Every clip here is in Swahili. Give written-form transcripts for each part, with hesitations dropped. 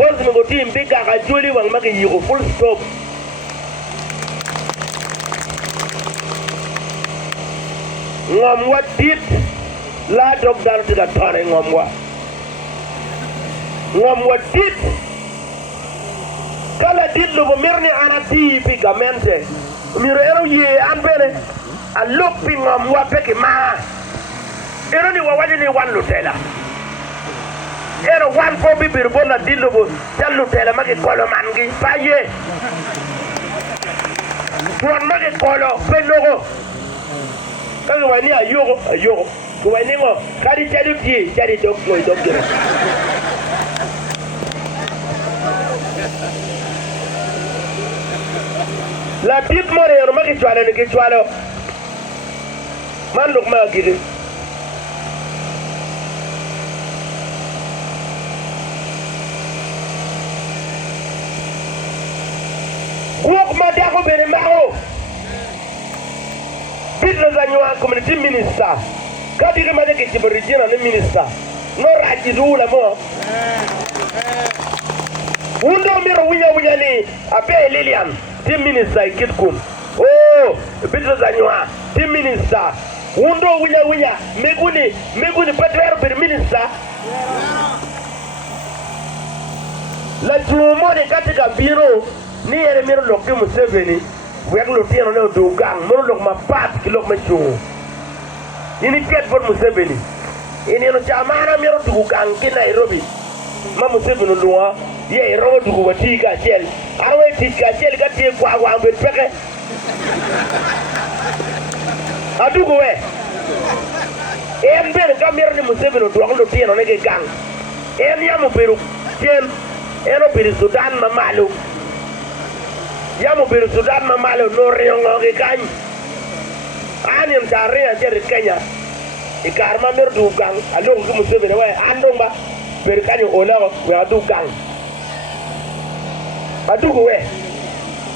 Boss me go team big ga joli wang magi yigo full stop. Ngom what did la dog down to the tone ngom what did kala did lo mirni anati pigamente miro ero ye anbele a lopi ngom wa peke ma ero ni wawani ni wan lutela ero wan po bibir bona dillo bo tan lutela magi kolo mangi paye tuan magi kolo pelogo kanga wani ayogo wani ngo kadi chadu ti chadi dog la tit more yo magi chwala ni chwalo man luk ma gidi kuok ma dako bere mago Peter Zanywa community minister kadi ke made ke regional minister no raji dula mo undo miro winya ni abe Lilian team minister kitkum oh Peter Zanywa team minister undo winya meguni patwer bir minister la jumone katika biro ni ere miro lokki Museveni weglo tieno ne do gang mo lok ma pat ki lok ma chu ini ket for Museveni ini no chamana miro do gang ki Nairobi ma Museveni luwa ye ro do ko tiga chel arwe tiga chel ga tie kwa be peke adugo we en ben ga miro ni Museveni do lo tieno ne ge gang en ya mo beru chel eno bir Sudan ma malu yamu bir Sudan ma malu no riongo ke kan anim tare ya jer Kenya ikar ma mer du gang alo ko Museveni wa andong ba ber kan ola we adu gang adu we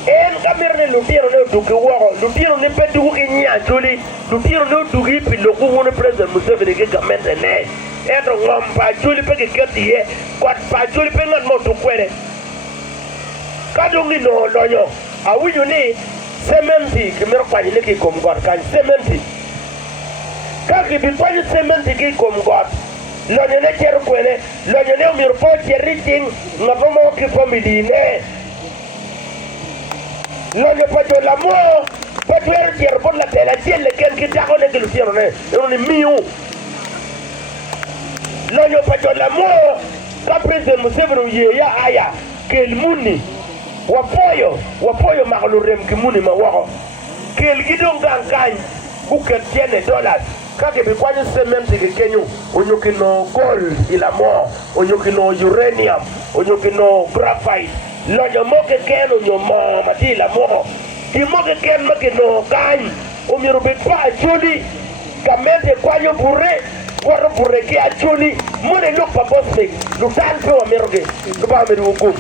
en kamer ne lutiro ne du ke wo lutiro ne pe du ke nya joli lutiro ne du ki pi lo ko wona president Museveni ke gamen ne eto ngom pa joli pe ke ketiye kwat pa joli pe ngat mo tu kwere kadongi no loyo awuju ni sementi kemer kwani ne ki kom god kan sementi kaki bi kwani sementi ki kom god loyo ne cher kwene loyo ne mir po cheriting ngabo mo ki komidine loyo pa do la mo pa tuer cher bon la tela tiel ken ki tako ne ki tiero ne ni miu loyo pa do la mo ka president Museveni ye ya aya kel muni wapoyo maglu rem ki muni ma wako kel gidong gang kan ku ket tiene dollars kake bi kwani cement ki kenyu onyokino gold ila mo onyokino uranium onyokino graphite loyo moke keno nyomo matila mo di moke ken makino kan omiro be pa joli kamente kwanyo bure waro bure ki acholi mune lok pa bosnik lutan pe wa meroge lupa meru hukum